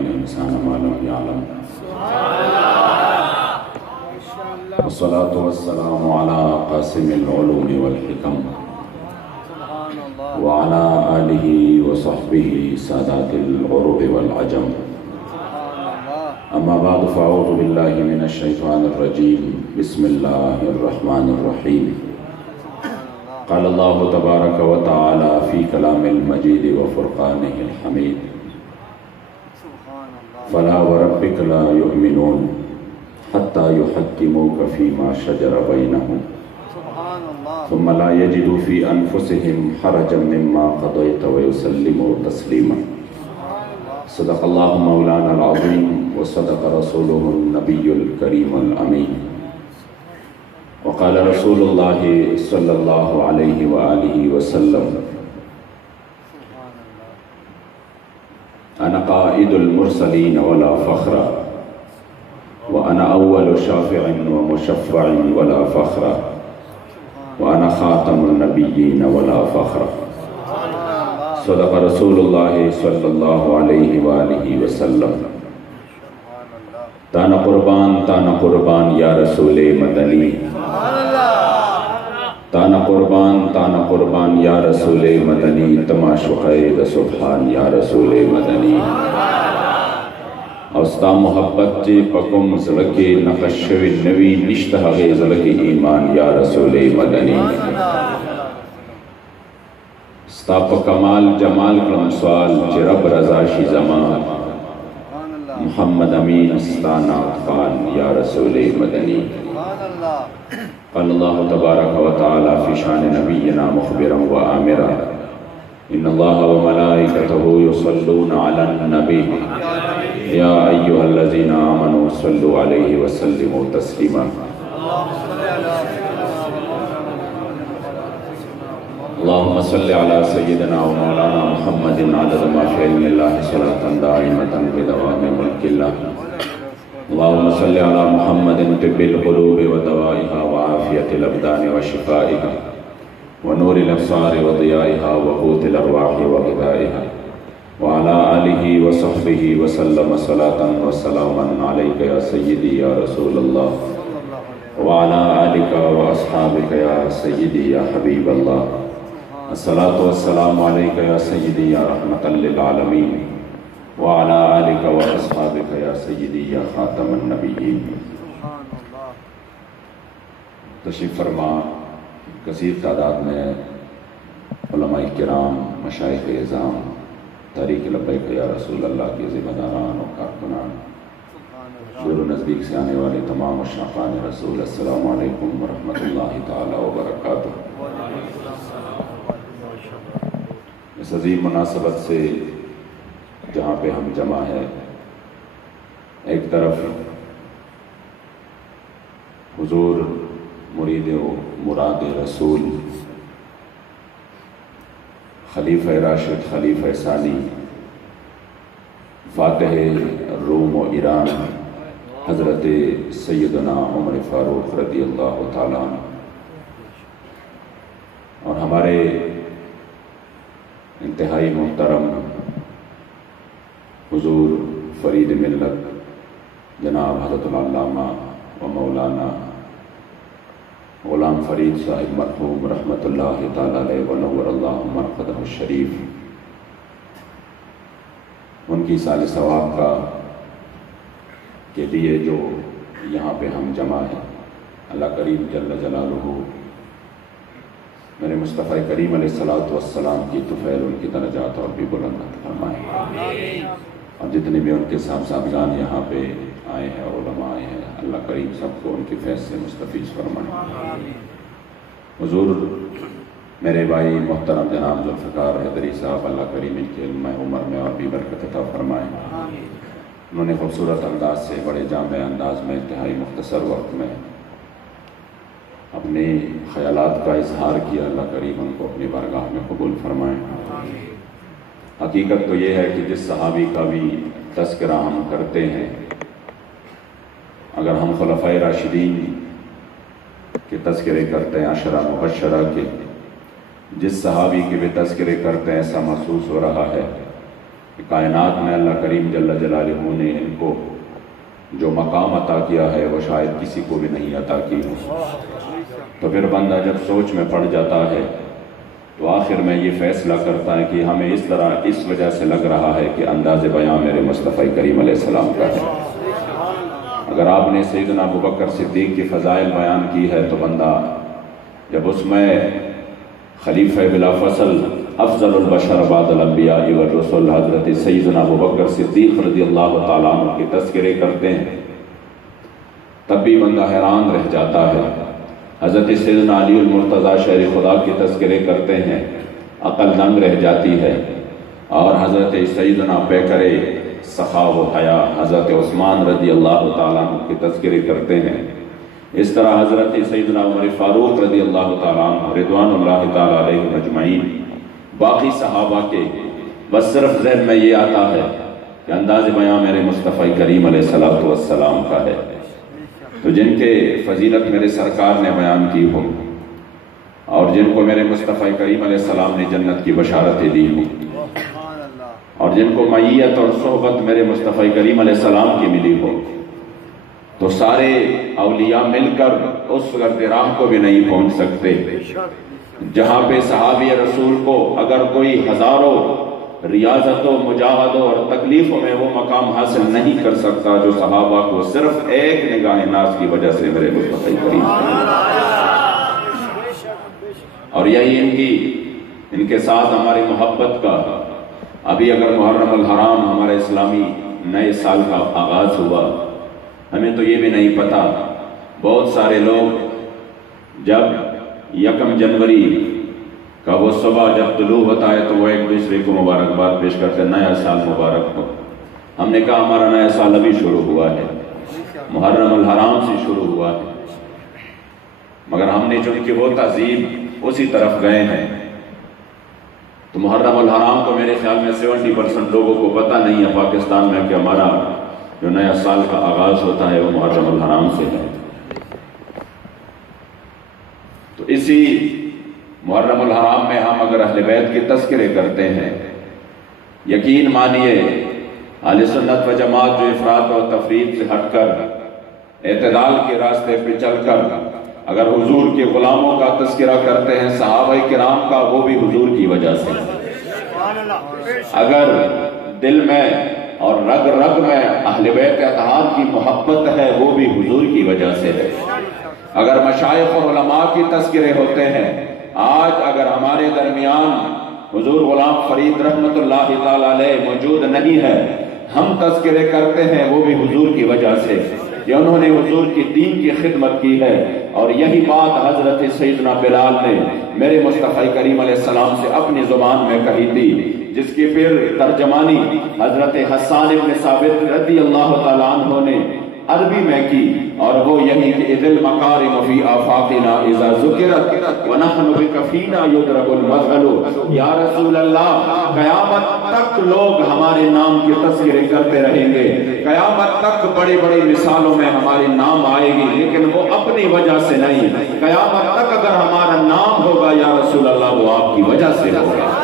الإنسان ما لم يعلم والصلاة والسلام على قاسم العلوم والحكم وعلى آله وصحبه سادات العرب والعجم أما بعد فأعوذ بالله من الشيطان الرجيم بسم الله الرحمن الرحيم قال الله تبارك وتعالى في كلام المجيد وفرقانه الحميد فلا وربك لا يؤمنون حتى يحكموك فيما شجر بينهم ثم لا يجدوا في أنفسهم حرجا مما قضيت ويسلموا تسليما صدق الله مولانا العظيم وصدق رسوله النبي الكريم الأمين وقال رسول الله صلى الله عليه وآله وسلم أنا قائد المرسلين ولا فخر وأنا أول شافع ومشفع ولا فخر وأنا خاتم النبيين ولا فخر صدق رسول الله صلى الله عليه وآله وسلم تانا قربان یا رسول مدنی تانا قربان یا رسول مدنی تماشقید سبحان یا رسول مدنی اوستا محبت چی پکم زلکی نقش شوی نوی نشتہ غی زلکی ایمان یا رسول مدنی ستا پا کمال جمال کرم سوال چی رب رضا شی زمان محمد امین استانا اطفال یا رسول مدنی قال الله تبارك وتعالى في شان نبينا مخبرا وآمرا إن الله وملائكته يصلون على النبي يا أيها الذين آمنوا صلوا عليه وسلموا تسليما اللهم صل على سيدنا ومولانا محمد عدد ما في علم الله صلاة دائمة بدوام ملك الله اللهم صل على محمد طب القلوب ودوائها وعافية الأبدان وشفائها ونور الأبصار وضيائها وقوت الأرواح وغذائها وعلى آله وصحبه وسلم صلاة وسلاما عليك يا سيدي يا رسول الله وعلى آلك وأصحابك يا سيدي يا حبيب الله الصلاة والسلام عليك يا سيدي يا رحمة للعالمين وعلى آلك وأصحابك يا سيدي يا خاتم النبيين تشریف فرما کثیر تعداد میں علماء کرام مشائخ اعظام تحریک لبیک یا رسول اللہ کے ذمہ داران و کارکنان دور و نزدیک سے آنے والے تمام اشرافان رسول السلام علیکم ورحمۃ اللہ تعالی وبرکاتہ۔ اس عظیم مناسبت سے جہاں پہ ہم جمع ہیں، ایک طرف حضور مرید و مراد رسول خلیفہ راشد خلیفہ ثانی فاتح روم و ایران حضرت سیدنا عمر فاروق رضی اللہ تعالیٰ عنہ، اور ہمارے انتہائی محترم حضور فرید ملت جناب حضرت العلامہ و مولانا غلام فرید صاحب مرحوم رحمۃ اللہ تعالیٰ علیہ ونور اللہ مرقدہ الشریف، ان کی سال ثواب کا کے لیے جو یہاں پہ ہم جمع ہیں، اللہ کریم جل جلالہ میرے مصطفیٰ کریم علیہ السلام کی طفیل ان کی درجات اور بھی بلند فرمائے، اور جتنے بھی ان کے صاحبزادگان یہاں پہ آئے ہیں اور علماء آئے ہیں، اللہ کریم سب کو ان کی فیض سے مستفیض فرمائے۔ حضور میرے بھائی محترم جناب ذوالفقار حیدری صاحب، اللہ کریم ان کے علم عمر میں اور بھی برکت عطا فرمائے۔ انہوں نے خوبصورت انداز سے بڑے جامع انداز میں انتہائی مختصر وقت میں اپنے خیالات کا اظہار کیا، اللہ کریم ان کو اپنی بارگاہ میں قبول فرمائے۔ حقیقت تو یہ ہے کہ جس صحابی کا بھی تذکرہ ہم کرتے ہیں، اگر ہم خلفائے راشدین کے تذکرے کرتے ہیں، عشرہ مبشرہ کے، جس صحابی کے بھی تذکرے کرتے ہیں، ایسا محسوس ہو رہا ہے کائنات میں اللہ کریم جل جلالہ نے ان کو جو مقام عطا کیا ہے وہ شاید کسی کو بھی نہیں عطا کی ہو۔ تو پھر بندہ جب سوچ میں پڑ جاتا ہے تو آخر میں یہ فیصلہ کرتا ہے کہ ہمیں اس طرح اس وجہ سے لگ رہا ہے کہ انداز بیان میرے مصطفیٰ کریم علیہ السلام کا ہے۔ اگر آپ نے سیدنا ابوبکر صدیق کی فضائل بیان کی ہے تو بندہ جب اس میں خلیفہ بلا فصل افضل البشر بعد الانبیاء والرسل حضرت سیدنا ابوبکر صدیق رضی اللہ تعالیٰ عنہ کے تذکرے کرتے ہیں تب بھی بندہ حیران رہ جاتا ہے۔ حضرت سیدنا علی المرتضیٰ شہر خدا کے تذکرے کرتے ہیں، عقل دنگ رہ جاتی ہے۔ اور حضرت سیدنا پیکر سخا و حیا حضرت عثمان رضی اللہ تعالیٰ عنہ کے تذکرے کرتے ہیں۔ اس طرح حضرت سیدنا عمر فاروق رضی اللہ تعالیٰ عنہ رضوان اللہ تعالیٰ علیہ اجمعین، باقی صحابہ کے بس صرف ذہن میں یہ آتا ہے کہ انداز بیان میرے مصطفیٰ کریم علیہ السلام کا ہے۔ تو جن کے فضیلت میرے سرکار نے بیان کی ہو اور جن کو میرے مصطفیٰ کریم علیہ السلام نے جنت کی بشارتیں دی ہوں اور جن کو معیت اور صحبت میرے مصطفیٰ کریم علیہ السلام کی ملی ہو، تو سارے اولیاء مل کر اس گرد راہ کو بھی نہیں پہنچ سکتے جہاں پہ صحابی رسول کو اگر کوئی ہزاروں ریاضتوں مجاہدوں اور تکلیفوں میں وہ مقام حاصل نہیں کر سکتا جو صحابہ کو صرف ایک نگاہ ناز کی وجہ سے میرے مصطفیٰ کریم، اور یہی ان کے ساتھ ہماری محبت کا ابھی اگر محرم الحرام ہمارے اسلامی نئے سال کا آغاز ہوا، ہمیں تو یہ بھی نہیں پتا، بہت سارے لوگ جب 1 جنوری کا وہ صبح جب طلوع ہوتا ہے تو وہ ایک دوسرے کو مبارکباد پیش کرتے ہیں، نیا سال مبارک ہو۔ ہم نے کہا ہمارا نیا سال ابھی شروع ہوا ہے، محرم الحرام سے شروع ہوا ہے، مگر ہم نے چونکہ وہ تہذیب اسی طرف گئے ہیں تو محرم الحرام کو میرے خیال میں 70% لوگوں کو پتہ نہیں ہے پاکستان میں کہ ہمارا جو نیا سال کا آغاز ہوتا ہے وہ محرم الحرام سے ہے۔ تو اسی محرم الحرام میں ہم اگر اہل بیت کے تذکرے کرتے ہیں، یقین مانیے اہل سنت و جماعت جو افراط و تفریط سے ہٹ کر اعتدال کے راستے پہ چل کر اگر حضور کے غلاموں کا تذکرہ کرتے ہیں صحابہ کرام کا، وہ بھی حضور کی وجہ سے، اگر دل میں اور رگ رگ میں اہل بیت اطہار کی محبت ہے وہ بھی حضور کی وجہ سے ہے، اگر مشائخ اور علماء کی تذکرے ہوتے ہیں، آج اگر ہمارے درمیان حضور غلام فرید رحمت اللہ تعالیٰ علیہ موجود نہیں ہے، ہم تذکرے کرتے ہیں وہ بھی حضور کی وجہ سے کہ انہوں نے حضور کی دین کی خدمت کی ہے۔ اور یہی بات حضرت سیدنا بلال نے میرے مصطفیٰ کریم علیہ السلام سے اپنی زبان میں کہی تھی، جس کی پھر ترجمانی حضرت حسان ابن ثابت رضی اللہ تعالیٰ عنہ نے عربی میں کی، اور وہ یہی کہ اذ المکارم فی آفاقنا اذا ذکرت ونحن بکفینا یدرک المثل، یا رسول اللہ قیامت تک لوگ ہمارے نام کے تذکرے کرتے رہیں گے، قیامت تک بڑے بڑے مثالوں میں ہمارے نام آئے گی، لیکن وہ اپنی وجہ سے نہیں، قیامت تک اگر ہمارا نام ہوگا یا رسول اللہ وہ آپ کی وجہ سے ہوگا۔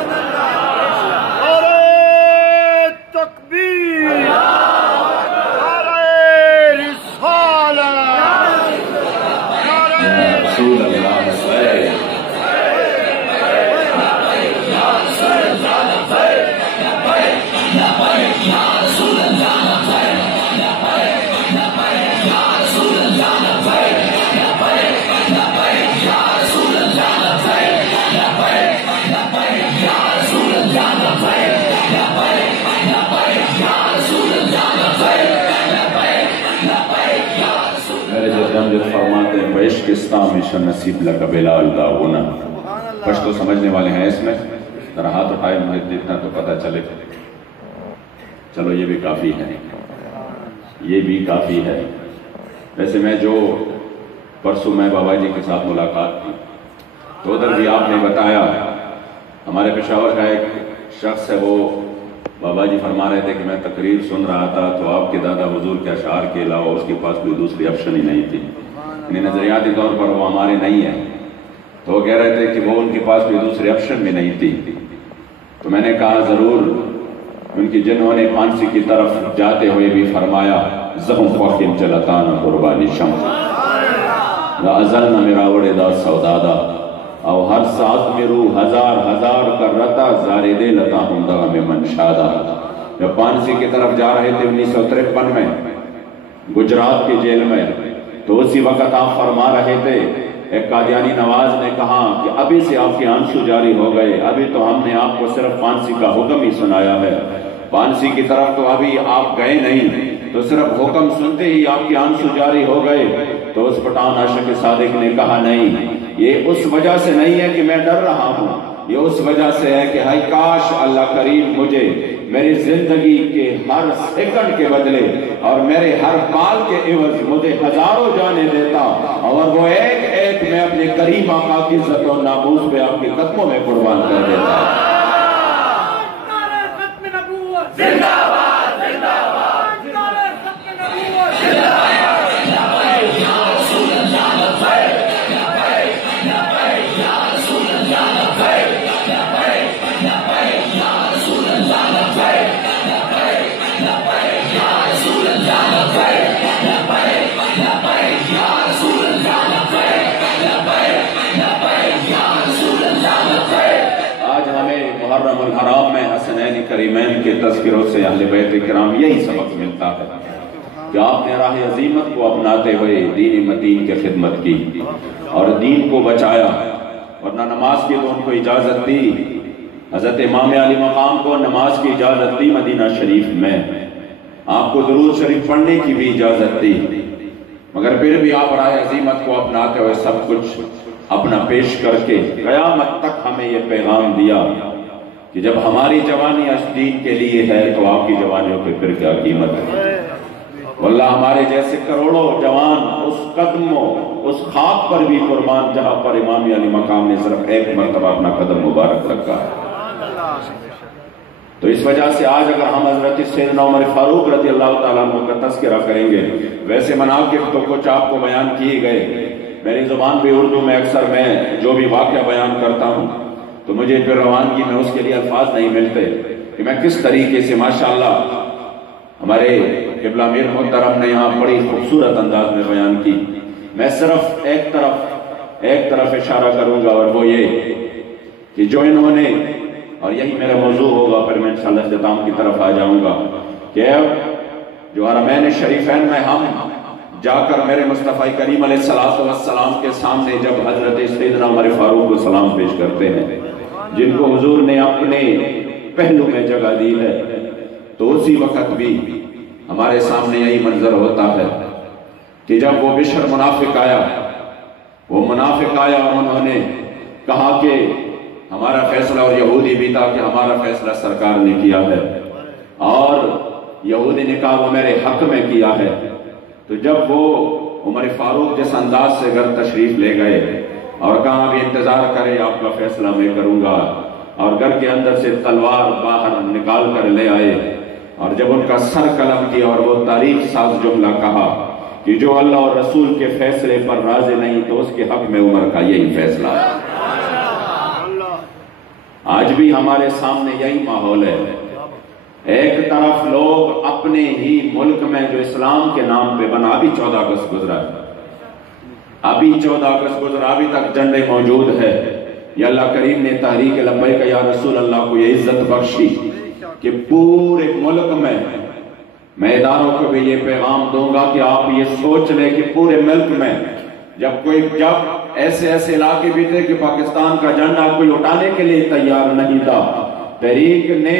فرماتے ہیں عشق اسلام شن نصیب لکا بلال داغنا، پشتو سمجھنے والے ہیں اس میں ذرا ہاتھ اٹھائے مجھے دیکھنا تو پتہ چلے، چلو یہ بھی کافی ہے، یہ بھی کافی ہے۔ ویسے میں جو پرسوں میں بابا جی کے ساتھ ملاقات کی تو ادھر بھی آپ نے بتایا، ہمارے پشاور کا ایک شخص ہے، وہ بابا جی فرما رہے تھے کہ میں تقریر سن رہا تھا تو آپ کے دادا حضور کے اشعار کے علاوہ اس کے پاس کوئی دوسری آپشن ہی نہیں تھی، یعنی نظریاتی طور پر وہ ہمارے نہیں ہیں، تو وہ کہہ رہے تھے کہ وہ ان کے پاس کوئی دوسری آپشن بھی نہیں تھی۔ تو میں نے کہا ضرور ان کی جنہوں نے پھانسی کی طرف جاتے ہوئے بھی فرمایا زہم خوخیم چلتانا قربانی شمس دا ازلنا میرا وڑے دا سودادا او ہر ساتھ میں روح ہزار ہزار کر رتا زارے دے لتا ہوں دا میں منشادا. جب پھانسی کی طرف جا رہے تھے 1953 میں گجرات کی جیل میں تو اسی وقت آپ فرما رہے تھے ایک قادیانی نواز نے کہا کہ ابھی سے آپ کے آنسو جاری ہو گئے, ابھی تو ہم نے آپ کو صرف پھانسی کا حکم ہی سنایا ہے, پھانسی کی طرف تو ابھی آپ گئے نہیں, تو صرف حکم سنتے ہی آپ کے آنسو جاری ہو گئے. تو اس پٹھان عاشق صادق نے کہا نہیں, یہ اس وجہ سے نہیں ہے کہ میں ڈر رہا ہوں, یہ اس وجہ سے ہے کہ ہائی کاش اللہ کریم مجھے میری زندگی کے ہر سیکنڈ کے بدلے اور میرے ہر پال کے عوض مجھے ہزاروں جانیں دیتا, اور وہ ایک ایک میں اپنے کریم آقا کی عزت و ناموس پہ آپ کے قدموں میں قربان کر دیتا. محرم الحرام میں حسنین کریمین کے تذکروں سے اہل بیت کرام یہی سبق ملتا ہے کہ آپ نے راہ عظیمت کو اپناتے ہوئے دین متین کی خدمت کی اور دین کو بچایا, ورنہ نماز کی تو ان کو اجازت دی, حضرت امام علی مقام کو نماز کی اجازت دی مدینہ شریف میں, آپ کو درود شریف پڑھنے کی بھی اجازت دی, مگر پھر بھی آپ راہ عظیمت کو اپناتے ہوئے سب کچھ اپنا پیش کر کے قیامت تک ہمیں یہ پیغام دیا کہ جب ہماری جوانی اس دین کے لیے ہے تو آپ کی جوانیوں پہ پھر کیا قیمت ہے. واللہ ہمارے جیسے کروڑوں جوان اس قدموں اس خاک پر بھی قربان جہاں پر امام علی مقام نے صرف ایک مرتبہ اپنا قدم مبارک رکھا ہے. تو اس وجہ سے آج اگر ہم حضرت سیدنا عمر فاروق رضی اللہ تعالیٰ عنہ کا تذکرہ کریں گے, ویسے مناقب تو کچھ آپ کو بیان کیے گئے, میری زبان بھی اردو میں اکثر میں جو بھی واقعہ بیان کرتا ہوں تو مجھے پھر روانگی میں اس کے لیے الفاظ نہیں ملتے کہ میں کس طریقے سے ماشاءاللہ ہمارے قبلہ امیر محترم نے یہاں بڑی خوبصورت انداز میں بیان کی. میں صرف ایک طرف اشارہ کروں گا, اور وہ یہ کہ جو انہوں نے, اور یہی میرا موضوع ہوگا, پھر میں انشاءاللہ اختتام کی طرف آ جاؤں گا, کہ اب جو حرمین شریفین میں ہم جا کر میرے مصطفیٰ کریم علیہ السلام کے سامنے جب حضرت سیدنا عمر فاروق کو سلام پیش کرتے ہیں, جن کو حضور نے اپنے پہلو میں جگہ دی ہے, تو اسی وقت بھی ہمارے سامنے یہی منظر ہوتا ہے کہ جب وہ بشر منافق آیا اور انہوں نے کہا کہ ہمارا فیصلہ, اور یہودی بھی تھا کہ ہمارا فیصلہ سرکار نے کیا ہے, اور یہودی نے کہا وہ میرے حق میں کیا ہے. تو جب وہ عمر فاروق جس انداز سے گھر تشریف لے گئے اور کہا بھی انتظار کرے آپ کا فیصلہ میں کروں گا, اور گھر کے اندر سے تلوار باہر نکال کر لے آئے, اور جب ان کا سر قلم کیا اور وہ تاریخ ساز جملہ کہا کہ جو اللہ اور رسول کے فیصلے پر راضی نہیں تو اس کے حق میں عمر کا یہی فیصلہ ہے. آج بھی ہمارے سامنے یہی ماحول ہے. ایک طرف لوگ اپنے ہی ملک میں جو اسلام کے نام پہ بنا, ابھی 14 اگست گزرا ہے, ابھی تک جھنڈے موجود ہے. یا اللہ کریم نے تحریک لبیک یا رسول اللہ کو یہ عزت بخشی کہ پورے ملک میں اداروں کو بھی یہ پیغام دوں گا کہ آپ یہ سوچ لیں کہ پورے ملک میں جب ایسے علاقے بھی تھے کہ پاکستان کا جھنڈا کوئی اٹھانے کے لیے تیار نہیں تھا, تحریک نے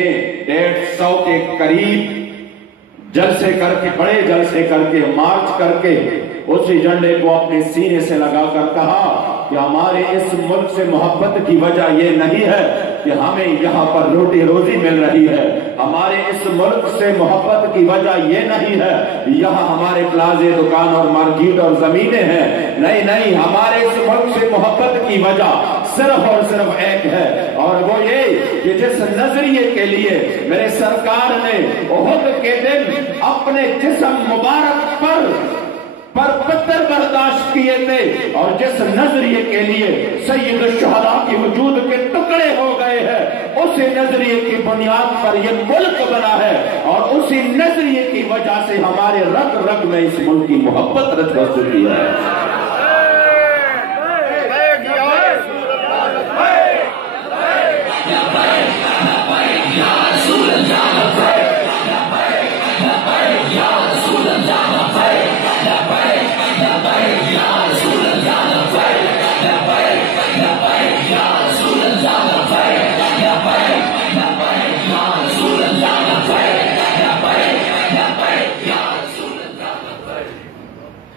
150 کے قریب جلسے کر کے, بڑے جلسے کر کے, مارچ کر کے اسی جھنڈے کو اپنے سینے سے لگا کر کہا کہ ہمارے اس ملک سے محبت کی وجہ یہ نہیں ہے کہ ہمیں یہاں پر روٹی روزی مل رہی ہے, ہمارے اس ملک سے محبت کی وجہ یہ نہیں ہے یہاں ہمارے پلازے, دکان اور مارکیٹ اور زمینیں ہیں, نہیں, ہمارے اس ملک سے محبت کی وجہ صرف اور صرف ایک ہے, اور وہ یہ کہ جس نظریے کے لیے میرے سرکار نے احد کے دن اپنے جسم مبارک پر پر پتھر برداشت کیے تھے، اور جس نظریے کے لیے سید الشہداء کی وجود کے ٹکڑے ہو گئے ہیں، اسی نظریے کی بنیاد پر یہ ملک بنا ہے، اور اسی نظریے کی وجہ سے ہمارے رگ رگ میں اس ملک کی محبت رچ بس چکی ہے۔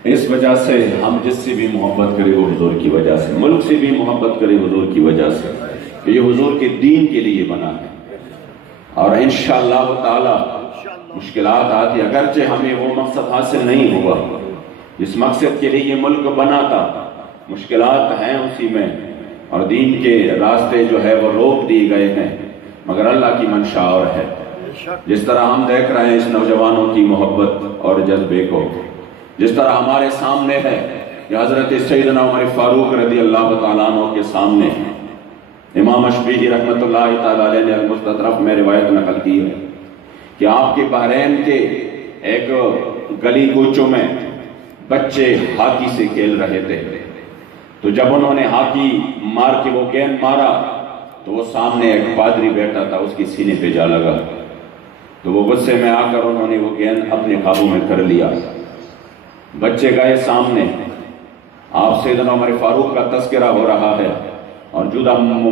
اس وجہ سے ہم جس سے بھی محبت کریں وہ حضور کی وجہ سے، ملک سے بھی محبت کریں حضور کی وجہ سے، کہ یہ حضور کے دین کے لیے بنا ہے۔ اور انشاءاللہ تعالی مشکلات آتی، اگرچہ ہمیں وہ مقصد حاصل نہیں ہوا جس مقصد کے لیے یہ ملک بنا تھا، مشکلات ہیں اسی میں، اور دین کے راستے جو ہے وہ روک دیے گئے ہیں، مگر اللہ کی منشا اور ہے۔ جس طرح ہم دیکھ رہے ہیں اس نوجوانوں کی محبت اور جذبے کو، جس طرح ہمارے سامنے ہے کہ حضرت سیدنا عمر فاروق رضی اللہ تعالیٰ عنہ کے سامنے امام اشبیہی رحمت اللہ تعالیٰ علیہ نے المستطرف میں روایت نقل کی ہے کہ آپ کے بحرین کے ایک گلی کوچوں میں بچے ہاکی سے کھیل رہے تھے، تو جب انہوں نے ہاکی مار کے وہ گیند مارا تو وہ سامنے ایک پادری بیٹھا تھا، اس کی سینے پہ جا لگا، تو وہ غصے میں آ کر انہوں نے وہ گیند اپنے قابو میں کر لیا۔ بچے گئے سامنے، آپ سیدنا عمر فاروق کا تذکرہ ہو رہا ہے اور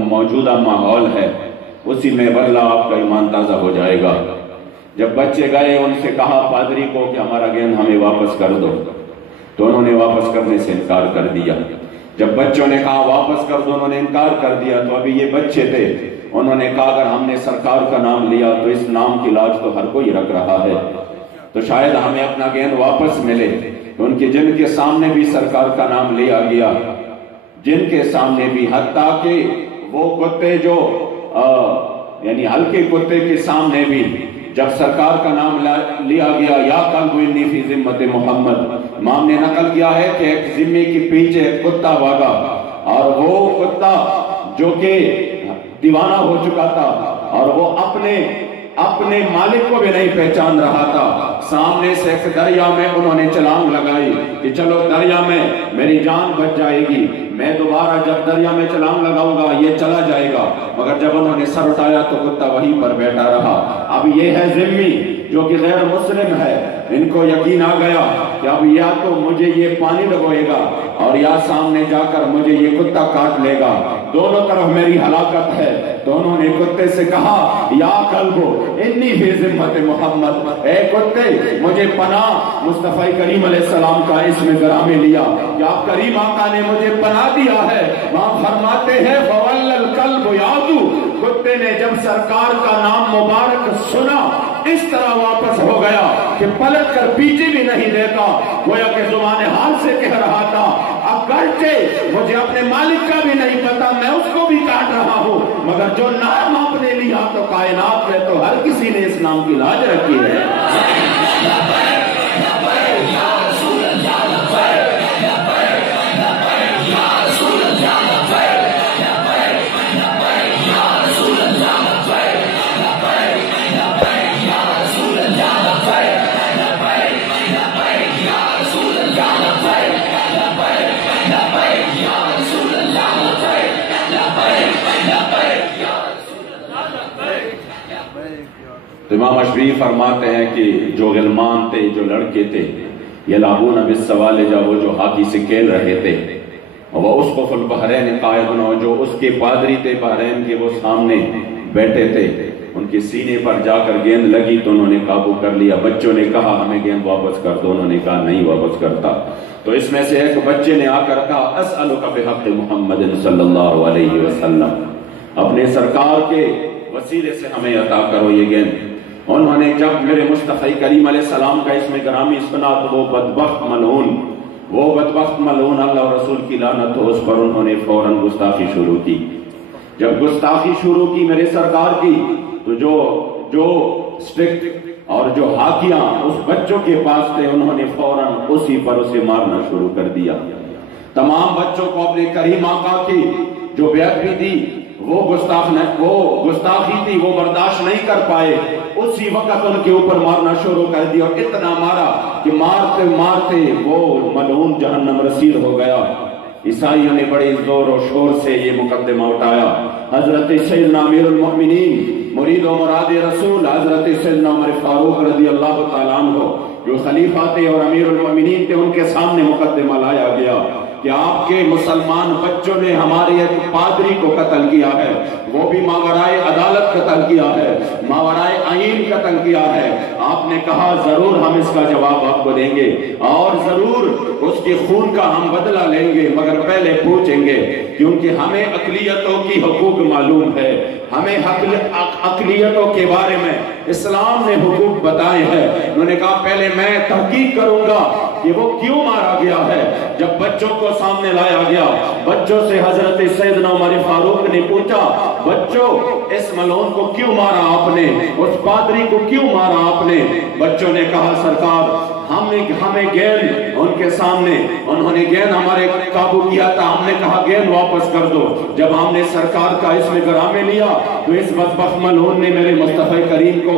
موجودہ ماحول ہے، اسی میں واللہ آپ کا ایمان تازہ ہو جائے گا۔ جب بچے گئے ان سے کہا پادری کو کہ ہمارا گیند ہمیں واپس کر دو، تو انہوں نے واپس کرنے سے انکار کر دیا۔ جب بچوں نے کہا واپس کر دو، انہوں نے انکار کر دیا، تو ابھی یہ بچے تھے، انہوں نے کہا اگر ہم نے سرکار کا نام لیا تو اس نام کی لاج تو ہر کوئی رکھ رہا ہے، تو شاید ہمیں اپنا گیند واپس ملے۔ تو ان کے جن کے سامنے بھی سرکار کا نام لیا گیا، جن کے سامنے بھی، حتیٰ کہ وہ کتے جو یعنی ہلکے کتے کے سامنے بھی جب سرکار کا نام لیا گیا، یا قلب انی فی ذمت محمد، امام نے نقل کیا ہے کہ ایک ذمے کے پیچھے ایک کتا بھاگا، اور وہ کتا جو کہ دیوانہ ہو چکا تھا اور وہ اپنے مالک کو بھی نہیں پہچان رہا تھا، سامنے سے ایک دریا میں انہوں نے چھلانگ لگائی کہ چلو دریا میں میری جان بچ جائے گی، میں دوبارہ جب دریا میں چھلانگ لگاؤں گا یہ چلا جائے گا، مگر جب انہوں نے سر اٹھایا تو کتا وہیں پر بیٹھا رہا۔ اب یہ ہے ذمی جو کہ غیر مسلم ہے، ان کو یقین آ گیا کہ اب یا تو مجھے یہ پانی ڈبوئے گا اور یا سامنے جا کر مجھے یہ کتا کاٹ لے گا، دونوں طرف میری ہلاکت ہے۔ تو انہوں نے کتے سے کہا یا کلبو انی فی ذمت محمد، اے کتے مجھے پناہ مصطفیٰ کریم علیہ السلام کا اسم گرامی لیا کہ آپ کریم آقا نے مجھے پناہ دیا ہے۔ وہاں فرماتے ہیں فَوَلَّ الْقَلْبُ يَعْدُو، کتے نے جب سرکار کا نام مبارک سنا اس طرح واپس ہو گیا کہ پلٹ کر پیچھے بھی نہیں دیتا، گویا کہ زبان حال سے کہہ رہا تھا اگرچہ مجھے اپنے مالک کا بھی نہیں پتا، میں اس کو بھی کاٹ رہا ہوں، مگر جو نام آپ نے لیا تو کائنات میں تو ہر کسی نے اس نام کی لاج رکھی ہے۔ تو امام اشبیہی فرماتے ہیں کہ جو غلمان تھے، جو لڑکے تھے، یلعبون بالسوالج، وہ جو ہاکی سے کھیل رہے تھے، وہ اسقف البحرین قائدون، جو اس کے پادری تھے بحرین کے، وہ سامنے بیٹھے تھے، ان کے سینے پر جا کر گیند لگی تو انہوں نے قابو کر لیا۔ بچوں نے کہا ہمیں گیند واپس کر دو، انہوں نے کہا نہیں واپس کرتا۔ تو اس میں سے ایک بچے نے آ کر کہا اسألک بحق محمد صلی اللہ علیہ وسلم، اپنے سرکار کے وسیلے سے ہمیں عطا کرو یہ گیند۔ انہوں نے جب میرے مصطفی کریم علیہ السلام کا اسم گرامی سنا تو وہ بدبخت ملعون اللہ اور رسول کی لعنت ہو اس پر، انہوں نے فوراً گستاخی شروع کی۔ جب گستاخی شروع کی میرے سرکار کی، تو جو اسٹرکٹ اور جو حاکیاں اس بچوں کے پاس تھے انہوں نے فوراً اسی پر اسے مارنا شروع کر دیا۔ تمام بچوں کو اپنے کریم آقا کی جو بیعت بھی دی وہ گستاخی تھی، وہ برداشت نہیں کر پائے، اسی وقت ان کے اوپر مارنا شروع کر دیا، اور اتنا مارا کہ مارتے مارتے وہ ملعون جہنم رسید ہو گیا۔ عیسائیوں نے بڑے زور و شور سے یہ مقدمہ اٹھایا۔ حضرت سیدنا امیر المؤمنین مرید و مراد رسول حضرت سیدنا عمر فاروق رضی اللہ تعالیٰ عنہ جو خلیفہ تھے اور امیر المؤمنین تھے، ان کے سامنے مقدمہ لایا گیا کہ آپ کے مسلمان بچوں نے ہمارے ایک پادری کو قتل کیا ہے، وہ بھی ماورائے عدالت قتل کیا ہے، ماورائے آئین قتل کیا ہے۔ آپ نے کہا ضرور ہم اس کا جواب آپ کو دیں گے اور ضرور اس کے خون کا ہم بدلہ لیں گے، مگر پہلے پوچھیں گے کیونکہ ہمیں اقلیتوں کی حقوق معلوم ہے، ہمیں اقلیتوں کے بارے میں اسلام نے حقوق بتائے ہیں۔ انہوں نے کہا پہلے میں تحقیق کروں گا کہ وہ کیوں مارا گیا ہے۔ جب بچوں کو سامنے لایا گیا، بچوں سے حضرت سیدنا عمر فاروق نے پوچھا بچوں اس ملعون کو کیوں مارا آپ نے، اس پادری کو کیوں مارا آپ نے؟ بچوں نے کہا سرکار ہمیں گیند ان کے سامنے، انہوں نے گیند ہمارے قابو کیا تھا، ہم نے کہا گیند واپس کر دو۔ جب ہم نے سرکار کا اس میں گرامے لیا تو اس بدبخت ملعون نے میرے مصطفی کریم کو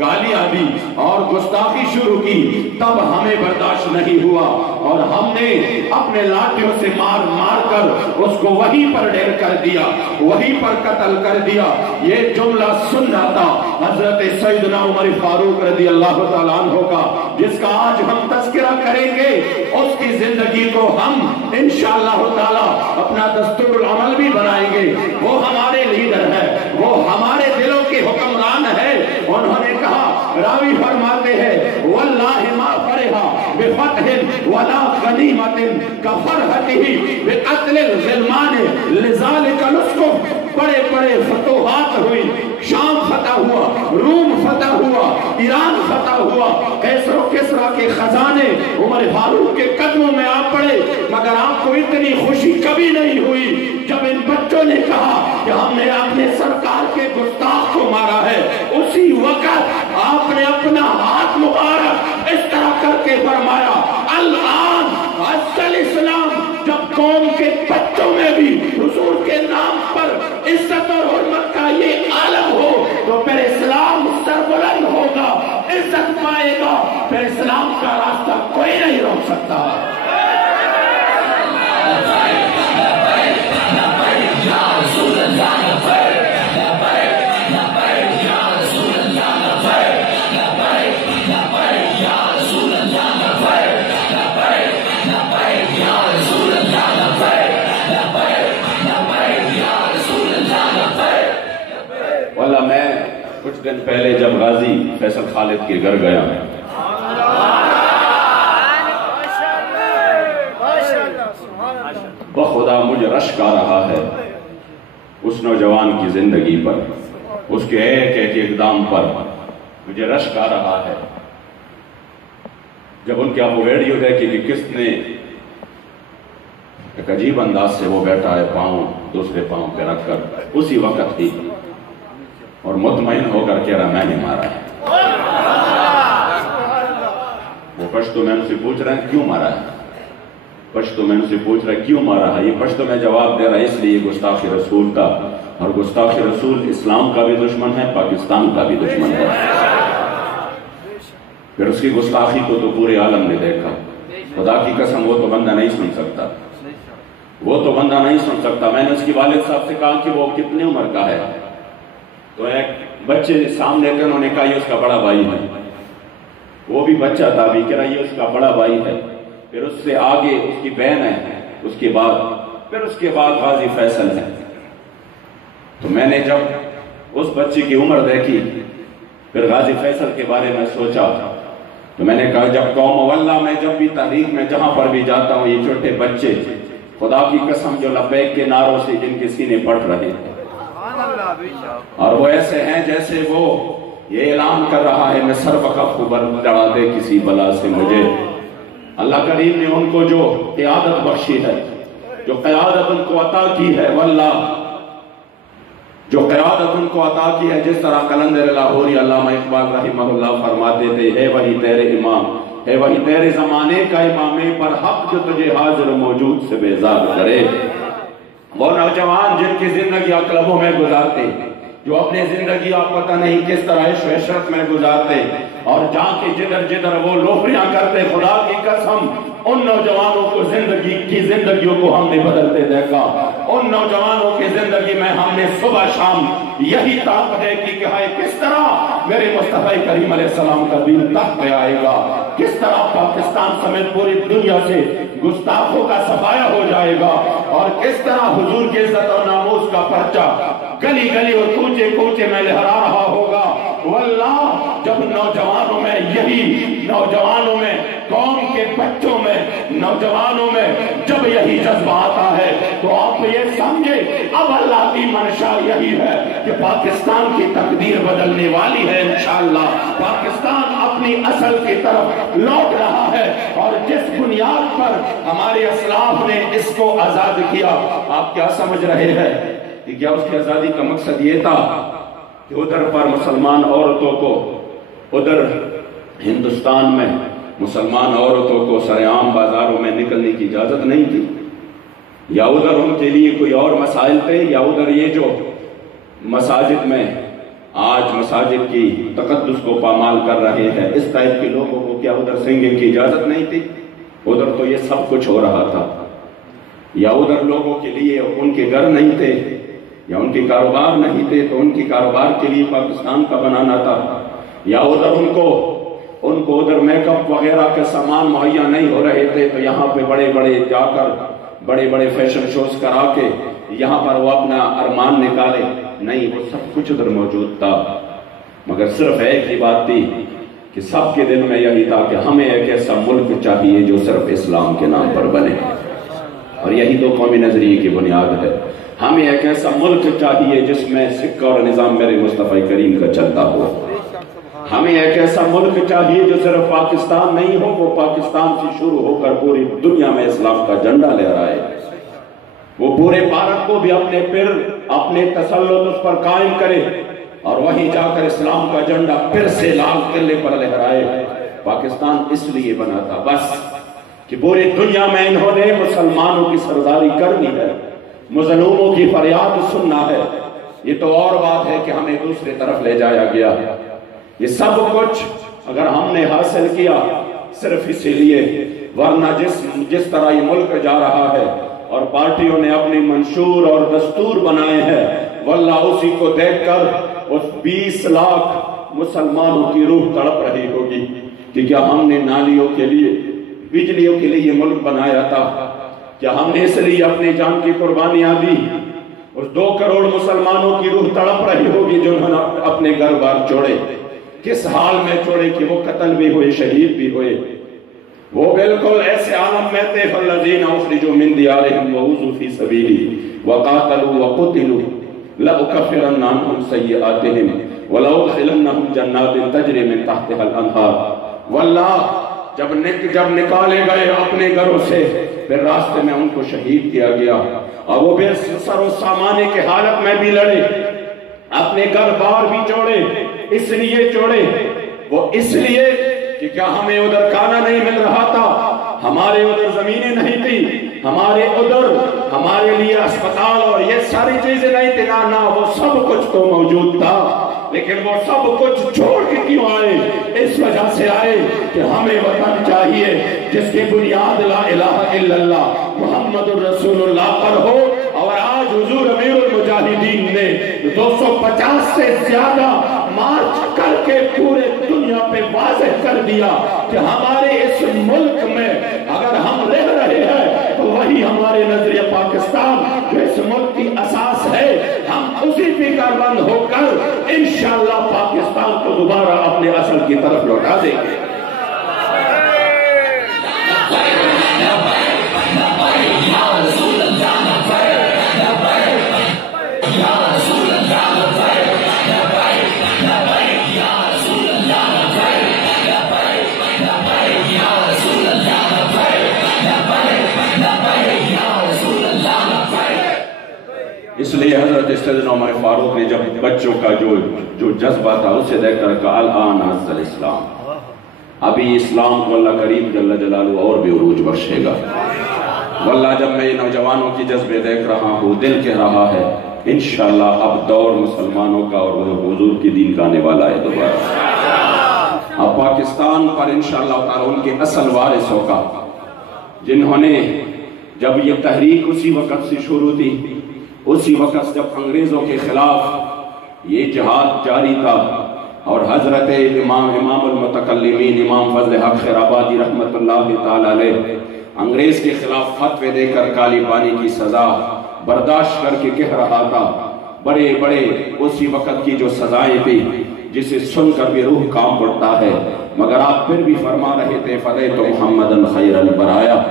گالیاں دی اور گستاخی شروع کی، تب ہمیں برداشت نہیں ہوا اور ہم نے اپنے لاٹھیوں سے مار مار کر اس کو وہیں پر ڈھیر کر دیا، وہیں پر قتل کر دیا۔ یہ جملہ سن رہا تھا حضرت سیدنا عمر فاروق رضی اللہ تعالیٰ عنہ کا، جس کا آج ہم تذکرہ کریں گے۔ اس کی زندگی کو ہم انشاءاللہ تعالی اپنا دستور العمل بھی بنائیں گے۔ وہ ہمارے لیڈر ہے، وہ ہمارے دلوں کے حکمران ہے۔ انہوں نے کہا، راوی فرماتے ہیں واللہ ما فرحا بفتح ولا غنیمت کفرحتہ بقتل الغلمان لذالک نسکو۔ بڑے بڑے فتوحات ہوئی، شام فتح ہوا، روم فتح ہوا، ایران فتح ہوا، کیسر و کسرا کے خزانے عمر فاروق کے قدموں میں آ پڑے، مگر آپ کو اتنی خوشی کبھی نہیں ہوئی جب ان بچوں نے کہا کہ ہم نے اپنے سرکار کے گستاخ کو مارا ہے۔ اسی وقت آپ نے اپنا ہاتھ مبارک اس طرح کر کے فرمایا الآن اصل اسلام، جب قوم کے بچوں میں بھی حضور کے نام پر عزت اور حرمت کا یہ عالم ہو تو پھر اسلام سربلند ہوگا، عزت پائے گا، پھر اسلام کا راستہ کوئی نہیں روک سکتا۔ والا میں کچھ دن پہلے جب غازی فیصل خالد کے گھر گیا، بخدا مجھے رشک آ رہا ہے اس نوجوان کی زندگی پر، اس کے ایک ایک اقدام پر مجھے رشک آ رہا ہے۔ جب ان کے آپ ویڈیو دیکھے کہ کس نے ایک عجیب انداز سے وہ بیٹھا ہے پاؤں دوسرے پاؤں پہ رکھ کر، اسی وقت ہی اور مطمئن ہو کر کہہ رہا میں نے مارا ہے۔ وہ پشتو میں ان سے پوچھ رہا ہے کیوں مارا ہے، پشتو میں ان سے پوچھ رہا ہے کیوں مارا ہے، یہ پشتو میں جواب دے رہا ہے اس لیے گستاخ رسول کا، اور گستاخ رسول اسلام کا بھی دشمن ہے، پاکستان کا بھی دشمن ہے۔ پھر اس کی گستاخی کو تو پورے عالم نے دیکھا۔ خدا کی قسم وہ تو بندہ نہیں سن سکتا، وہ تو بندہ نہیں سن سکتا۔ میں نے اس کی والد صاحب سے کہا کہ وہ کتنے عمر کا ہے، تو ایک بچے سامنے تھے، انہوں نے کہا یہ اس کا بڑا بھائی ہے، وہ بھی بچہ تھا، بھی کہہ رہا یہ اس کا بڑا بھائی ہے، پھر اس سے آگے اس کی بہن ہے، اس کے بعد غازی فیصل ہے۔ تو میں نے جب اس بچے کی عمر دیکھی، پھر غازی فیصل کے بارے میں سوچا، تو میں نے کہا جب قوم واللہ میں جب بھی تحریک میں جہاں پر بھی جاتا ہوں یہ چھوٹے بچے خدا کی قسم جو لبیک کے نعروں سے جن کے سینے پڑھ رہے ہیں، اور وہ ایسے ہیں جیسے وہ یہ اعلان کر رہا ہے میں سر وقف کو لڑا دے کسی بلا سے مجھے۔ اللہ کریم نے ان کو جو قیادت بخشی ہے، جو قیادت ان کو عطا کی ہے، واللہ جو قیادت ان کو عطا کی ہے، جس طرح قلندر لاہوری علامہ اقبال رحمہ اللہ فرماتے تھے، ہے وہی تیرے امام، ہے وہی تیرے زمانے کا امام پر حق جو تجھے حاضر و موجود سے بیزار کرے۔ وہ نوجوان جن کی زندگی کلبوں میں گزارتے، جو اپنی زندگی آپ پتہ نہیں کس طرح عیش و عشرت میں گزارتے، اور جہاں کی جدھر جدھر وہ لوفریاں کرتے، خدا کی قسم ان نوجوانوں کو زندگیوں کو ہم نے بدلتے دیکھا۔ ان نوجوانوں کی زندگی میں ہم نے صبح شام یہی طاقت دیکھی کہ ہائے کس طرح میرے مصطفی کریم علیہ السلام کا دین تخت پہ آئے گا، کس طرح پاکستان سمیت پوری دنیا سے گستاخوں کا صفایا ہو جائے گا، اور کس طرح حضور کی عزت اور ناموس کا پرچہ گلی گلی اور کوچے کوچے میں لہرا رہا ہوگا۔ واللہ جب نوجوانوں میں نوجوانوں میں قوم کے بچوں میں نوجوانوں میں جب یہی جذبہ آتا ہے تو آپ یہ سمجھے اب اللہ کی منشا یہی ہے کہ پاکستان کی تقدیر بدلنے والی ہے انشاءاللہ۔ پاکستان اپنی اصل کی طرف لوٹ رہا ہے، اور جس بنیاد پر ہمارے اسلاف نے اس کو آزاد کیا، آپ کیا سمجھ رہے ہیں کہ کیا اس کی آزادی کا مقصد یہ تھا کہ ادھر پر مسلمان عورتوں کو، ادھر ہندوستان میں مسلمان عورتوں کو سرعام بازاروں میں نکلنے کی اجازت نہیں تھی، یا ادھر ان کے لیے کوئی اور مسائل تھے، یا ادھر یہ جو مساجد میں آج مساجد کی تقدس کو پامال کر رہے ہیں اس ٹائپ کے لوگوں کو کیا ادھر سنگنگ کی اجازت نہیں تھی؟ ادھر تو یہ سب کچھ ہو رہا تھا۔ یا ادھر لوگوں کے لیے ان کے گھر نہیں تھے، یا ان کے کاروبار نہیں تھے تو ان کے کاروبار کے لیے پاکستان کا بنانا تھا، یا ادھر ان کو ادھر میک اپ وغیرہ کے سامان مہیا نہیں ہو رہے تھے تو یہاں پہ بڑے بڑے فیشن شوز کرا کے یہاں پر وہ اپنا ارمان نکالے، نہیں، وہ سب کچھ ادھر موجود تھا، مگر صرف ایک ہی بات تھی کہ سب کے دل میں یہی تھا کہ ہمیں ایک ایسا ملک چاہیے جو صرف اسلام کے نام پر بنے، اور یہی تو قومی نظریے کی بنیاد ہے۔ ہمیں ایک ایسا ملک چاہیے جس میں سکہ اور نظام میرے مصطفی کریم کا چلتا ہو۔ ہمیں ایک ایسا ملک چاہیے جو صرف پاکستان نہیں ہو، وہ پاکستان سے شروع ہو کر پوری دنیا میں اسلام کا جھنڈا لہرائے، وہ پورے بھارت کو بھی اپنے تسلط اس پر قائم کرے، اور وہیں جا کر اسلام کا جھنڈا پھر سے لال قلعے پر لہرائے۔ پاکستان اس لیے بنا تھا بس کہ پوری دنیا میں انہوں نے مسلمانوں کی سرداری کرنی ہے، مظلوموں کی فریاد سننا ہے۔ یہ تو اور بات ہے کہ ہمیں دوسری طرف لے جایا گیا۔ یہ سب کچھ اگر ہم نے حاصل کیا صرف اسی لیے، ورنہ جس طرح یہ ملک جا رہا ہے اور پارٹیوں نے اپنی منشور اور دستور بنائے ہیں، واللہ اسی کو دیکھ کر اس 20 لاکھ مسلمانوں کی روح تڑپ رہی ہوگی کہ کیا ہم نے نالیوں کے لیے، بجلیوں کے لیے یہ ملک بنایا تھا؟ کیا ہم نے اس لیے اپنی جان کی قربانیاں دی؟ اس 2 کروڑ مسلمانوں کی روح تڑپ رہی ہوگی جو انہوں نے اپنے گھر بار چھوڑے، کس حال میں چھوڑے کہ وہ قتل بھی ہوئے، شہید بھی ہوئے۔ وہ بالکل ایسے عالم میں تھے فالذین اخرجوا من دیارہم وأوذوا فی سبیلی وقاتلوا وقتلوا لأکفرن عنہم سیئاتہم ولأدخلنہم جنات تجری من تحتها الانہار۔ واللہ جب نکالے گئے اپنے گھروں سے، پھر راستے میں ان کو شہید کیا گیا، اور وہ بے سر و سامانے کے حالت میں بھی لڑے، اپنے گھر بار بھی چھوڑے۔ اس لیے چھوڑے، وہ اس لیے کہ کیا ہمیں ادھر کھانا نہیں مل رہا تھا، ہمارے ادھر زمینیں نہیں تھی، ہمارے ادھر ہمارے لیے اسپتال اور یہ ساری چیزیں نہیں تھی، نہ وہ سب کچھ تو موجود تھا، لیکن وہ سب کچھ چھوڑ کے کیوں آئے؟ اس وجہ سے آئے کہ ہمیں وطن چاہیے جس کی بنیاد لا الہ الا اللہ محمد الرسول اللہ پر ہو۔ اور آج حضور امیر المجاہدین نے 250 سے زیادہ مارچ کر کے پورے دنیا پہ واضح کر دیا کہ ہمارے اس ملک میں اگر ہم رہ رہے ہیں تو وہی ہمارے نظریہ پاکستان جو اس ملک کی اساس ہے، ہم اسی فکر مند ہو کر انشاءاللہ پاکستان کو دوبارہ اپنے اصل کی طرف لوٹا دیں گے۔ اس لیے حضرت سیدنا عمر فاروق نے جب بچوں کا جو جذبہ تھا اسے دیکھ کر کہا الآن عز الاسلام، ابھی اسلام کو اللہ کریم جل جلالہ اور بھی عروج بخشے گا۔ واللہ جب میں نوجوانوں کی جذبے دیکھ رہا ہوں دل کہہ رہا ہے انشاءاللہ اب دور مسلمانوں کا اور حضور کی دین کا آنے والا ہے دوبارہ۔ اب پاکستان پر انشاءاللہ تعالی ان کے اصل وارثوں کا، جنہوں نے جب یہ تحریک اسی وقت سے شروع تھی، اسی وقت جب انگریزوں کے خلاف یہ جہاد جاری تھا، اور حضرت امام المتکلمین امام فضل حق خیرآبادی رحمت اللہ تعالی علیہ انگریز کے خلاف فتوے دے کر کالی پانی کی سزا برداشت کر کے کہہ رہا تھا، بڑے بڑے اسی وقت کی جو سزائیں تھی جسے سن کر بھی روح کام پڑتا ہے، مگر آپ پھر بھی فرما رہے تھے فدیت محمدً خیر البرایا۔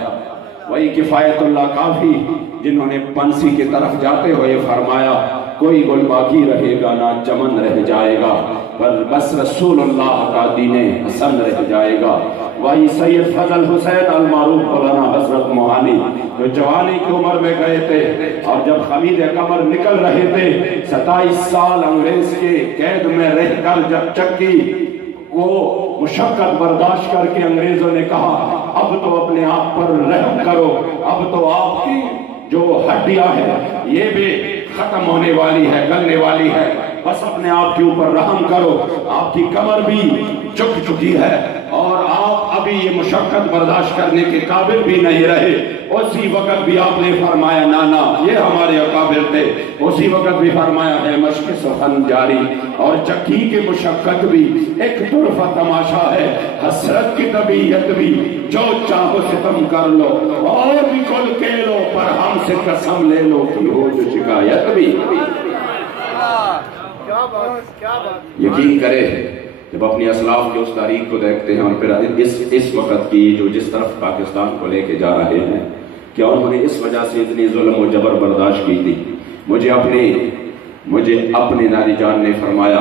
وہی کفایت اللہ کافی جنہوں نے پنسی کی طرف جاتے ہوئے فرمایا کوئی گل باقی رہے گا نہ چمن رہ جائے گا، بس رسول اللہ کا دین حسن رہ جائے گا۔ وہی سید فضل حسین المعروف مولانا حضرت موہانی جو جوانی کی عمر میں گئے تھے اور جب خمید قمر نکل رہے تھے 27 سال انگریز کے قید میں رہ کر جب چکی وہ مشقت برداشت کر کے انگریزوں نے کہا اب تو اپنے آپ پر رحم کرو، اب تو آپ کی جو ہڈیاں ہیں یہ بھی ختم ہونے والی ہے، گلنے والی ہے، بس اپنے آپ کے اوپر رحم کرو، آپ کی کمر بھی جھک چکی ہے اور آپ ابھی یہ مشقت برداشت کرنے کے قابل بھی نہیں رہے۔ اسی وقت بھی آپ نے فرمایا نانا یہ ہمارے اکابر تھے، اسی وقت بھی فرمایا ہے مشق سخن جاری، اور چکی کی مشقت بھی ایک طرفہ تماشا ہے، حسرت کی طبیعت بھی جو چاہو ستم کر لو اور بھی کل کے لو پر ہم سے قسم لے لو کہ ہو جو شکایت بھی۔ یقین کرے جب اپنی اسلاف کے اس تاریخ کو دیکھتے ہیں اور پھر اس وقت کی جو جس طرف پاکستان کو لے کے جا رہے ہیں کہ انہوں نے اس وجہ سے اتنی ظلم و جبر برداشت کی تھی۔ مجھے اپنے نانی جان نے فرمایا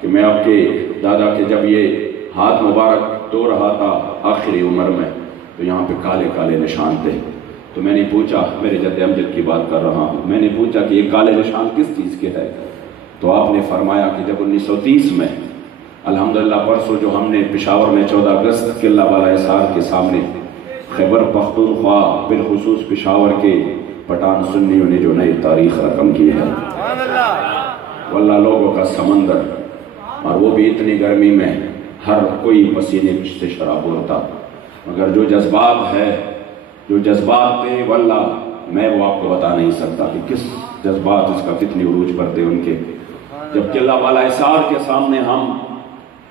کہ میں آپ کے دادا کے جب یہ ہاتھ مبارک دھو رہا تھا آخری عمر میں تو یہاں پہ کالے کالے نشان تھے، تو میں نے پوچھا، میرے جد امجد کی بات کر رہا ہوں، میں نے پوچھا کہ یہ کالے نشان کس چیز کے ہے؟ تو آپ نے فرمایا کہ جب 1930 میں الحمدللہ پرسوں جو ہم نے پشاور میں 14 اگست قلعہ بالا حصار کے سامنے خیبر پختونخوا بالخصوص پشاور کے پٹھان سنیوں نے جو نئی تاریخ رقم کی ہے، واللہ لوگوں کا سمندر، اور وہ بھی اتنی گرمی میں ہر کوئی پسینے سے شراب ہوتا، مگر جو جذبات تھے واللہ میں وہ آپ کو بتا نہیں سکتا کہ کس جذبات اس کا کتنی عروج پر تھے ان کے۔ جب قلعہ بالا حصار کے سامنے ہم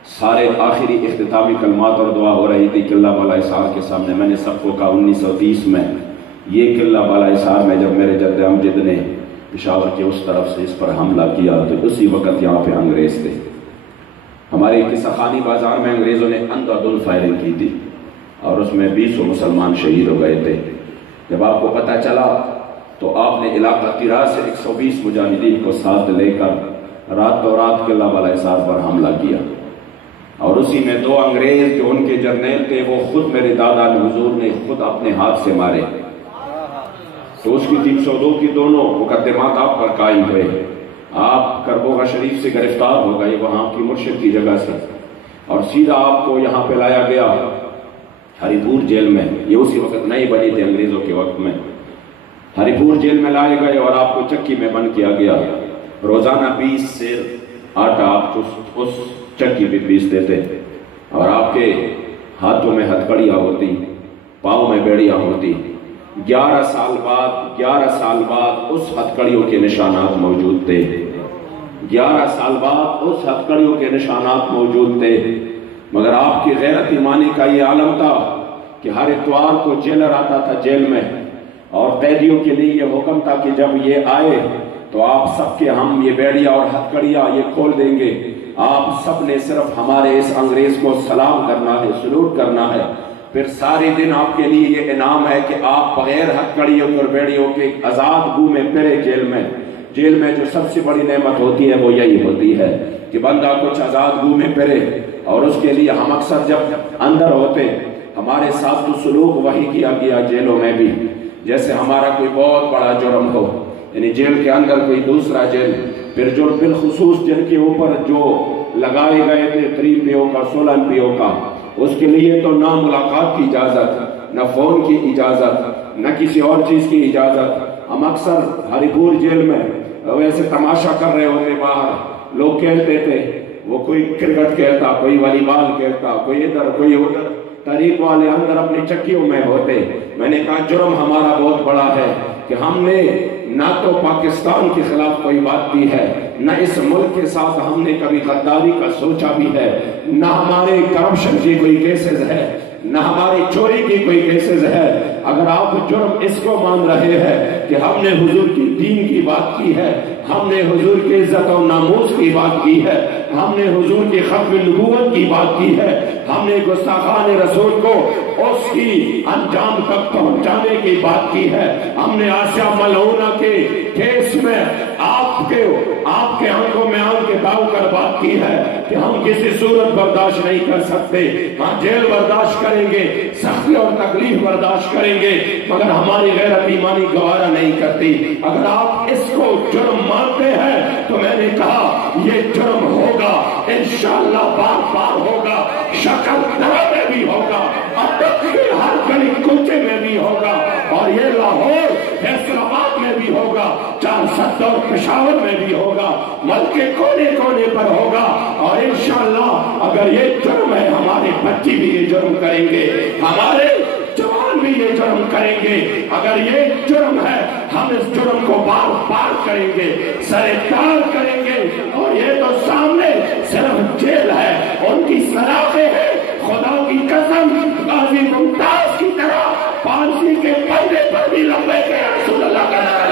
سارے آخری اختتامی کلمات اور دعا ہو رہی تھی قلعہ بالا حصار کے سامنے، میں نے سب کو کہا 1930 میں یہ قلعہ بالا حصار میں جب میرے جد امجد نے پشاور کے اس طرف سے اس پر حملہ کیا تو اسی وقت یہاں پہ انگریز تھے۔ ہمارے قصہ خانی بازار میں انگریزوں نے اندھادھند فائرنگ کی تھی اور اس میں 20 مسلمان شہید ہو گئے تھے۔ جب آپ کو پتہ چلا تو آپ نے علاقہ تیرا سے 120 مجاہدین کو ساتھ لے کر رات و رات قلعہ بالا حصار پر حملہ کیا، اور اسی میں 2 انگریز جو ان کے جرنیل تھے وہ خود میرے دادا حضور نے خود اپنے ہاتھ سے مارے، تو اس کی 302 کی دونوں مقدمات آپ پر قائم ہوئے، آپ کربوگا شریف سے گرفتار ہو گئے وہاں کی مرشد کی جگہ سے، اور سیدھا آپ کو یہاں پہ لایا گیا ہری پور جیل میں، یہ اسی وقت نئی بنی تھی انگریزوں کے وقت میں، ہری پور جیل میں لائے گئے اور آپ کو چکی میں بند کیا گیا، روزانہ 20 سیر آٹا آپ کو اس چکی پہ پیستے تھے، اور آپ کے ہاتھوں میں ہتھکڑیاں ہوتی، پاؤں میں بیڑیاں ہوتی۔ 11 سال بعد اس ہتھکڑیوں کے نشانات موجود تھے، 11 سال بعد اس ہتھکڑیوں کے نشانات موجود تھے، مگر آپ کی غیرت ایمانی کا یہ عالم تھا کہ ہر اتوار کو جیلر آتا تھا جیل میں، اور قیدیوں کے لیے یہ حکم تھا کہ جب یہ آئے تو آپ سب کے ہم یہ بیڑیاں اور ہتھکڑیاں یہ کھول دیں گے، آپ سب نے صرف ہمارے اس انگریز کو سلام کرنا ہے، سلوٹ کرنا ہے، پھر سارے دن آپ کے لیے یہ انعام ہے کہ آپ بغیر ہتھکڑیوں اور بیڑیوں کے آزاد گو میں پھرے جیل میں جو سب سے بڑی نعمت ہوتی ہے وہ یہی ہوتی ہے کہ بندہ کچھ آزاد گو میں پھرے، اور اس کے لیے ہم اکثر جب اندر ہوتے ہمارے ساتھ تو سلوک وہی کیا گیا جیلوں میں بھی، جیسے ہمارا کوئی بہت بڑا جرم ہو، یعنی جیل کے اندر کوئی دوسرا جیل پھر جو بالخصوص جن کے اوپر جو لگائے گئے تھے 3 MPO کا 16 MPO کا، اس کے لیے تو نہ ملاقات کی اجازت، نہ فون کی اجازت، نہ کسی اور چیز کی اجازت۔ ہم اکثر ہری پور جیل میں ویسے تماشا کر رہے ہوتے، باہر لوگ کہتے تھے، وہ کوئی کرکٹ کہتا، کوئی والی بال کہتا، کوئی ادھر کوئی ادھر، تحریک والے اندر اپنی چکیوں میں ہوتے۔ میں نے کہا جرم ہمارا بہت بڑا ہے کہ ہم نے نہ تو پاکستان کے خلاف کوئی بات کی ہے، نہ اس ملک کے ساتھ ہم نے کبھی غداری کا سوچا بھی ہے، نہ ہمارے کرپشن کی کوئی کیسز ہے، نہ ہماری چوری کی کوئی کیسز ہے۔ اگر آپ جرم اس کو مان رہے ہیں کہ ہم نے حضور کی دین کی بات کی ہے، ہم نے حضور کی عزت و ناموس کی بات کی ہے، ہم نے حضور کی ختم نبوت کی بات کی ہے، ہم نے گستاخان رسول کو اس کی انجام تک پہنچانے کی بات کی ہے، ہم نے آسیہ ملعونہ کے کیس میں آپ کے آنکھوں میں آنکھ کے ڈال کر بات کی ہے کہ ہم کسی صورت برداشت نہیں کر سکتے، ہم جیل برداشت کریں گے، سختی اور تکلیف برداشت کریں گے، مگر ہماری غیرت ایمانی گوارا نہیں کرتی۔ اگر آپ اس کو جرم مانتے ہیں تو میں نے کہا یہ جرم ہوگا، انشاءاللہ بار بار ہوگا، شکل درہ میں بھی ہوگا، ادب کے ہر گلی کوچے میں بھی ہوگا، اور یہ لاہور فیصل آباد میں بھی ہوگا، 4 اور پشاور میں بھی ہوگا، ملک کے کونے کونے پر ہوگا۔ اور انشاءاللہ اگر یہ جرم ہے، ہمارے بچے بھی یہ جرم کریں گے، ہمارے جوان بھی یہ جرم کریں گے۔ اگر یہ جرم ہے، ہم اس جرم کو بار بار کریں گے، سرکار کریں گے۔ اور یہ تو سامنے صرف جیل ہے، ان کی سلاخیں ہیں، خدا کی قسم غازی ممتاز کی طرح پانسی کے پردے پر بھی لمبے کے رسول اللہ کا نام ہے۔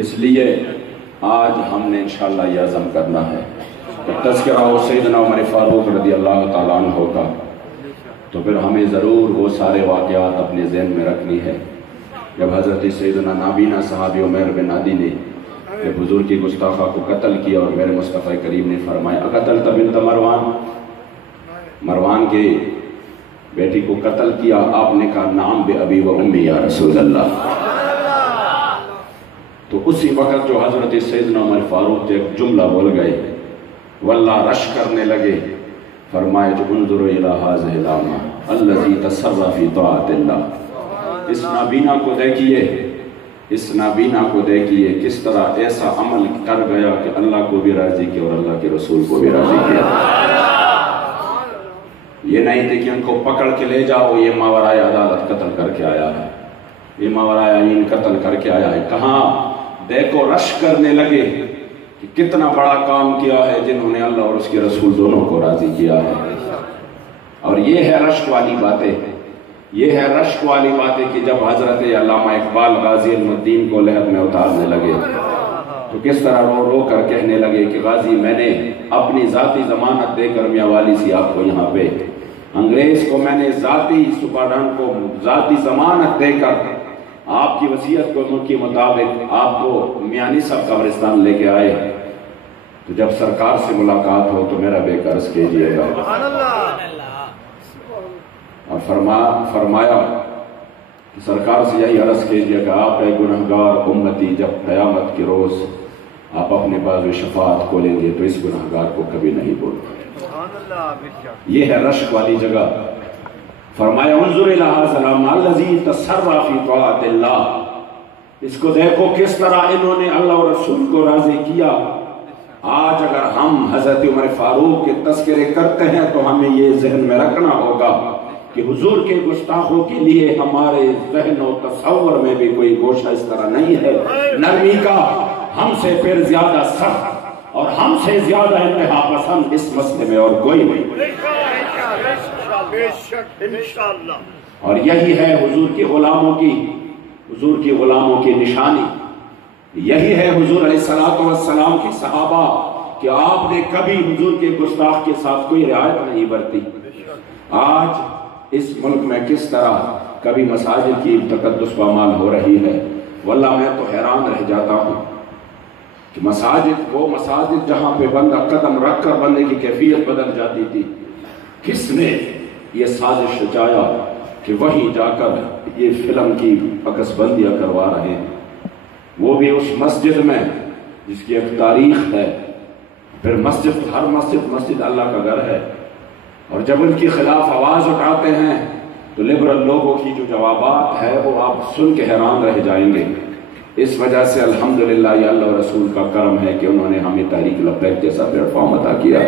اس لیے آج ہم نے انشاءاللہ یہ عزم کرنا ہے کہ تذکرہ ہو سیدنا عمر فاروق رضی اللہ تعالیٰ عنہ کا، تو پھر ہمیں ضرور وہ سارے واقعات اپنے ذہن میں رکھنی ہے۔ جب حضرت سیدنا نابینا صحابی عمیر بن عدی نے جب حضور کی گستاخہ کو قتل کیا، اور میرے مصطفیٰ کریم نے فرمایا اقتلت بنت مروان کے بیٹی کو قتل کیا، آپ نے کہا نعم بے ابی و امی یا رسول اللہ۔ تو اسی وقت جو حضرت سیدنا عمر فاروق تھے ایک جملہ بول گئے، واللہ رش کرنے لگے، فرمائے جو انظروا الی ھذہ الامہ الذی تسرى فی طاعت اللہ، اس نابینا کو دیکھیے، اس نابینا کو دیکھیے کس طرح ایسا عمل کر گیا کہ اللہ کو بھی راضی کیا اور اللہ کے رسول کو بھی راضی کیا۔ یہ نہیں تھے کہ ان کو پکڑ کے لے جاؤ، یہ ماورائے عدالت قتل کر کے آیا ہے، یہ ماورائین قتل کر کے آیا ہے. کہاں دیکھو رش کرنے لگے کہ کتنا بڑا کام کیا ہے جنہوں نے اللہ اور اس کے رسول دونوں کو راضی کیا ہے. اور یہ ہے رشک والی باتیں، یہ ہے رشک والی باتیں کہ جب حضرت علامہ اقبال غازی علم الدین کو لحد میں اتارنے لگے تو کس طرح رو رو کر کہنے لگے کہ غازی میں نے اپنی ذاتی ضمانت دے کر میاں والی سی آپ کو یہاں پہ، انگریز کو میں نے ذاتی سپرڈنٹ کو ذاتی ضمانت دے کر آپ کی وصیت کو کے مطابق آپ کو میانی صاحب قبرستان لے کے آئے. تو جب سرکار سے ملاقات ہو تو میرا بے قرض کیجیے گا. اور فرمایا کہ سرکار سے یہی عرض کیجیے کہ آپ اے گنہگار امتی جب قیامت کے روز آپ اپنے بازو شفاعت کو لیں گے تو اس گنہگار کو کبھی نہیں بولیں. یہ ہے رشک والی جگہ. فرمایا انظر الی ھذا العمل الذی تسرع فی طاعت اللہ، اس کو دیکھو کس طرح انہوں نے اللہ اور رسول کو راضی کیا. آج اگر ہم حضرت عمر فاروق کے تذکرے کرتے ہیں تو ہمیں یہ ذہن میں رکھنا ہوگا کہ حضور کے گستاخوں کے لیے ہمارے ذہن و تصور میں بھی کوئی گوشہ اس طرح نہیں ہے نرمی کا. ہم سے پھر زیادہ سخت اور ہم سے زیادہ انتہا پسند اس مسئلے میں اور کوئی نہیں. اور یہی ہے حضور کی غلاموں کی نشانی. یہی ہے حضور علیہ السلام کی صحابہ کہ آپ نے کبھی حضور کے گستاخ کے ساتھ کوئی رعایت نہیں برتی. آج اس ملک میں کس طرح کبھی مساجد کی تقدس پامال ہو رہی ہے. واللہ میں تو حیران رہ جاتا ہوں کہ وہ مساجد جہاں پہ بندہ قدم رکھ کر بندے کی کیفیت بدل جاتی تھی، کس نے یہ سازش رچایا کہ وہیں جا کر یہ فلم کی عکس بندیاں کروا رہے ہیں، وہ بھی اس مسجد میں جس کی ایک تاریخ ہے. پھر ہر مسجد اللہ کا گھر ہے. اور جب ان کے خلاف آواز اٹھاتے ہیں تو لبرل لوگوں کی جو جوابات ہے وہ آپ سن کے حیران رہ جائیں گے. اس وجہ سے الحمدللہ یہ اللہ و رسول کا کرم ہے کہ انہوں نے ہمیں تحریک لبیک جیسا پلیٹ فارم عطا کیا.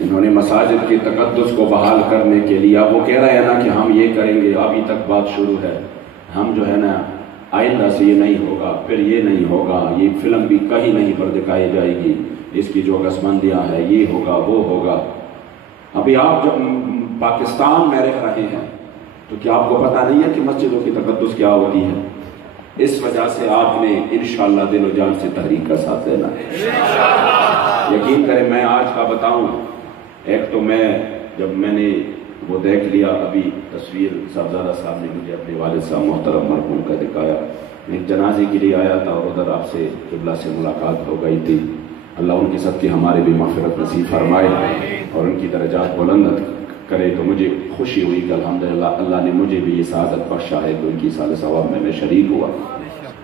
انہوں نے مساجد کی تقدس کو بحال کرنے کے لیے، اب وہ کہہ رہے ہیں نا کہ ہم یہ کریں گے، ابھی تک بات شروع ہے، ہم جو ہے نا آئندہ سے یہ نہیں ہوگا، پھر یہ نہیں ہوگا، یہ فلم بھی کہیں نہیں پر دکھائی جائے گی، اس کی جو عکسبندیاں ہیں یہ ہوگا وہ ہوگا. ابھی آپ جب پاکستان میں رہ رہے ہیں تو کیا آپ کو پتہ نہیں ہے کہ مسجدوں کی تقدس کیا ہوتی ہے؟ اس وجہ سے آپ نے انشاءاللہ دل و جان سے تحریک کا ساتھ لینا ہے. یقین کریں میں آج کا بتاؤں، ایک تو جب میں نے وہ دیکھ لیا، ابھی تصویر صاحبزادہ صاحب نے مجھے اپنے والد صاحب محترم مرحوم کا دکھایا، میں ایک جنازے کے لیے آیا تھا اور ادھر آپ سے قبلہ سے ملاقات ہو گئی تھی. اللہ ان کی صدقے ہمارے بھی مغفرت نصیب فرمائے اور ان کی درجات بلند کرے. تو مجھے خوشی ہوئی کہ الحمدللہ اللہ نے مجھے بھی یہ سعادت بخشا ہے کہ ان کی سال ثواب میں شریک ہوا.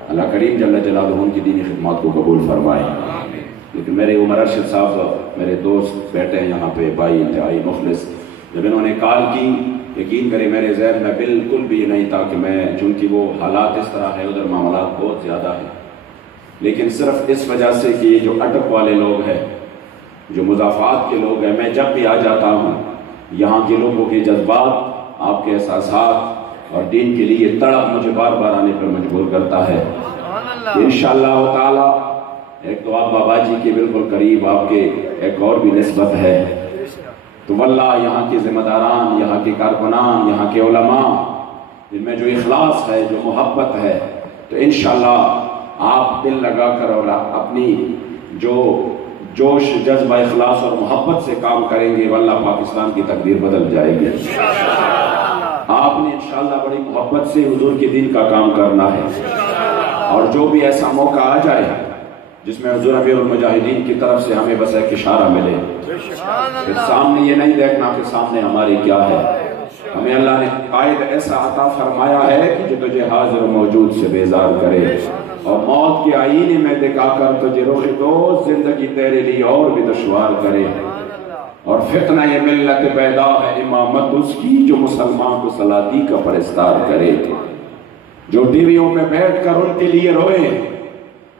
اللہ کریم جل جلالہ ان کی دینی خدمات کو قبول فرمائے. لیکن میرے عمر ارشد صاحب میرے دوست بیٹھے ہیں یہاں پہ، بھائی انتہائی مخلص، جب انہوں نے کال کی یقین کرے میرے ذہن میں بالکل بھی نہیں تھا کہ میں، چونکہ وہ حالات اس طرح ہے، ادھر معاملات بہت زیادہ ہیں، لیکن صرف اس وجہ سے کہ یہ جو اٹک والے لوگ ہیں، جو مضافات کے لوگ ہیں، میں جب بھی آ جاتا ہوں یہاں کے لوگوں کے جذبات، آپ کے احساسات اور دین کے لیے تڑپ مجھے بار بار آنے پر مجبور کرتا ہے. انشاءاللہ تعالی ایک تو آپ بابا جی کے بالکل قریب آپ کے ایک اور بھی نسبت ہے، تو واللہ یہاں کے ذمہ داران، یہاں کے کارکنان، یہاں کے علماء، جن میں جو اخلاص ہے، جو محبت ہے، تو انشاءاللہ آپ دل لگا کر اور اپنی جو جوش، جذبہ، اخلاص اور محبت سے کام کریں گے، واللہ پاکستان کی تقدیر بدل جائے گی. آپ نے انشاءاللہ بڑی محبت سے حضور کے دین کا کام کرنا ہے، اور جو بھی ایسا موقع آ جائے جس میں حضور امیر المجاہدین کی طرف سے ہمیں بس ایک اشارہ ملے، پھر سامنے یہ نہیں دیکھنا کہ سامنے ہماری کیا ہے. ہمیں اللہ نے قائد ایسا عطا فرمایا ہے کہ جو تجھے حاضر و موجود سے بیزار کرے اور موت کے آئینے میں دکھا کر تجھے روح دوست زندگی تیرے لیے اور بھی دشوار کرے. اور فتنہ یہ ملت پیدا ہے امامت اس کی جو مسلمان کو سلاطی کا پرستار کرے، جو ٹی ویوں پہ بیٹھ کر ان کے لیے روئے،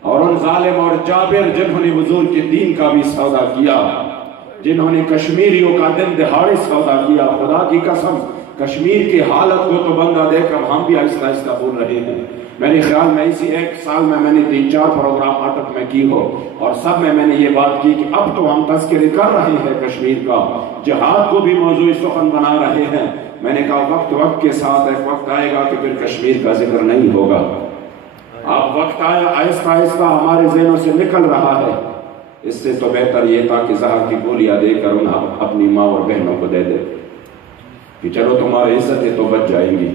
اور ان ظالم اور جابر جنہوں نے حضور کے دین کا بھی سودا کیا، جنہوں نے کشمیریوں کا دن دہاڑے سودا کیا. خدا کی قسم کشمیر کی حالت کو تو بندہ دیکھ کر ہم بھی آہستہ آہستہ بول رہے ہیں۔ میرے خیال میں اسی ایک سال میں نے 3-4 پروگرام اٹک میں کی ہو، اور سب میں نے یہ بات کی کہ اب تو ہم تذکرے کر رہے ہیں کشمیر کا، جہاد کو بھی موضوع سخن بنا رہے ہیں۔ میں نے کہا وقت کے ساتھ ایک وقت آئے گا کہ پھر کشمیر کا ذکر نہیں ہوگا۔ اب وقت آیا، آہستہ آہستہ ہمارے ذہنوں سے نکل رہا ہے۔ اس سے تو بہتر یہ تھا کہ زہر کی گولیاں دے کر انہیں اپنی ماں اور بہنوں کو دے دے کہ چلو تمہاری عزتیں تو بچ جائیں گی،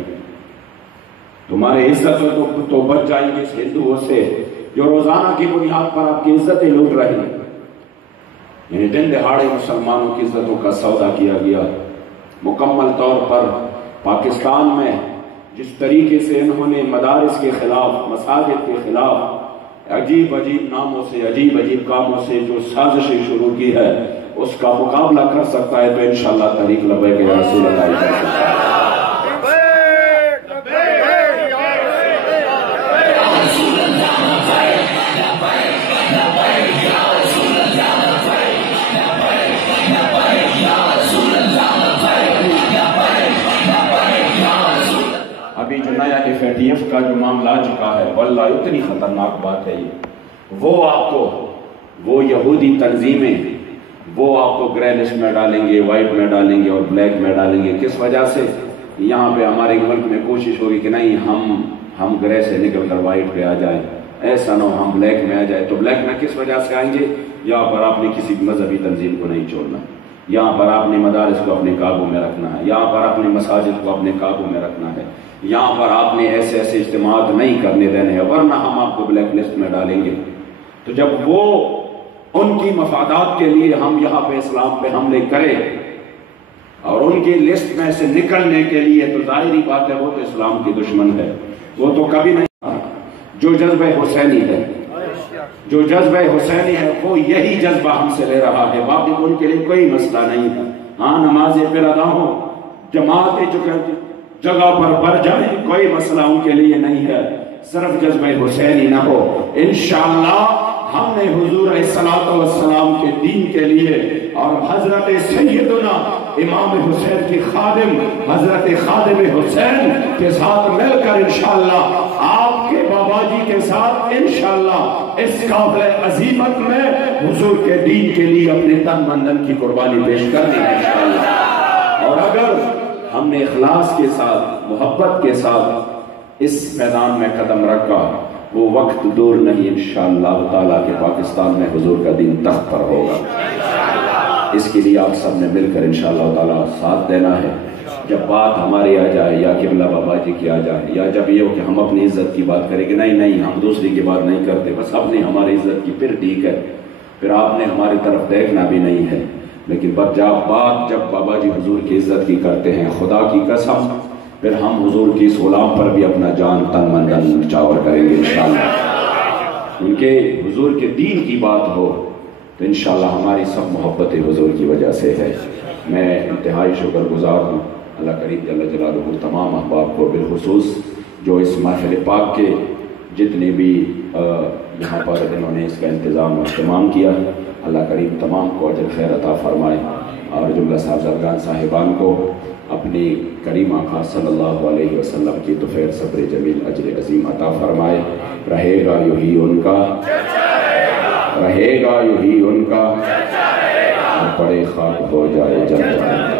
تمہاری عزتیں تو بچ جائیں گی اس ہندوؤں سے جو روزانہ کی بنیاد پر آپ کی عزتیں لوٹ رہی ہیں۔ یعنی دن دہاڑے مسلمانوں کی عزتوں کا سودا کیا گیا۔ مکمل طور پر پاکستان میں جس طریقے سے انہوں نے مدارس کے خلاف، مساجد کے خلاف عجیب ناموں سے، عجیب کاموں سے جو سازشیں شروع کی ہے، اس کا مقابلہ کر سکتا ہے تو انشاءاللہ تحریک لبیک یا رسول اللہ کر سکتا ہے۔ ابھی جو نیا FATF کا جو معاملہ آ چکا ہے، واللہ اتنی خطرناک بات ہے یہ، وہ یہودی تنظیمیں وہ آپ کو گرے لسٹ میں ڈالیں گے، وائٹ میں ڈالیں گے اور بلیک میں ڈالیں گے۔ کس وجہ سے؟ یہاں پہ ہمارے ملک میں کوشش ہوگی کہ نہیں ہم گرے سے نکل کر وائٹ پہ آ جائیں، ایسا نہ ہو ہم بلیک میں آ جائیں۔ تو بلیک میں کس وجہ سے آئیں گے؟ یہاں پر آپ نے کسی مذہبی تنظیم کو نہیں چھوڑنا، یہاں پر آپ نے مدارس کو اپنے قابو میں رکھنا ہے، یہاں پر اپنے مساجد کو اپنے قابو میں رکھنا ہے، یہاں پر آپ نے ایسے اجتماعات نہیں کرنے دینے ہیں، ورنہ ہم آپ کو بلیک لسٹ میں ڈالیں گے۔ تو جب وہ ان کی مفادات کے لیے ہم یہاں پہ اسلام پہ حملے کریں اور ان کی لسٹ میں سے نکلنے کے لیے، تو ظاہری بات ہے وہ تو اسلام کی دشمن ہے، وہ تو کبھی نہیں۔ جو جذبہ حسینی ہے، جو جذبہ حسینی ہے، وہ یہی جذبہ ہم سے لے رہا ہے، باقی ان کے لیے کوئی مسئلہ نہیں ہے۔ ہاں نمازیں پھر ادا ہو، جماعتیں جگہ پر بڑھ جائیں، کوئی مسئلہ ان کے لیے نہیں ہے، صرف جذبہ حسینی نہ ہو۔ انشاءاللہ ہم نے حضور علیہ السلام کے دین کے لیے اور حضرت سیدنا امام حسین کی خادم حضرت خادم حسین کے ساتھ مل کر انشاءاللہ آپ کے بابا جی کے ساتھ انشاءاللہ اس قابل عظیمت میں حضور کے دین کے لیے اپنے تن من کی قربانی پیش کرنی ہے انشاءاللہ۔ اور اگر ہم نے اخلاص کے ساتھ، محبت کے ساتھ اس میدان میں قدم رکھا، وہ وقت دور نہیں انشاءاللہ تعالیٰ کہ پاکستان میں حضور کا دین تخت پر ہوگا۔ اس کے لیے آپ سب نے مل کر انشاءاللہ تعالیٰ ساتھ دینا ہے۔ جب بات ہماری آ جائے یا قبلہ بابا جی کی آ جائے، یا جب یہ ہو کہ ہم اپنی عزت کی بات کریں کہ نہیں ہم دوسری کی بات نہیں کرتے، بس اپنی ہماری عزت کی، پھر ٹھیک ہے، پھر آپ نے ہماری طرف دیکھنا بھی نہیں ہے۔ لیکن جب بابا جی حضور کی عزت کی کرتے ہیں، خدا کی قسم پھر ہم حضور کی اس غلام پر بھی اپنا جان تن من دن نچھاور کریں گے انشاءاللہ۔ ان کے حضور کے دین کی بات ہو تو انشاءاللہ ہماری سب محبت حضور کی وجہ سے ہے۔ میں انتہائی شکر گزار ہوں اللہ کریم جل جلالہ تمام احباب کو، بالخصوص جو اس محفل پاک کے جتنے بھی یہاں پر انہوں نے اس کا انتظام و اہتمام کیا، اللہ کریم تمام کو اجر خیر عطا فرمائے، اور جملہ صاحبزادگان صاحبان کو اپنی کریم آقا صلی اللہ علیہ وسلم کی طفیل صبر جمیل اجر عظیم عطا فرمائے۔ رہے گا یوں ہی ان کا، رہے گا یوں ہی ان کا، اور پڑے خاک ہو جائے جل جائے۔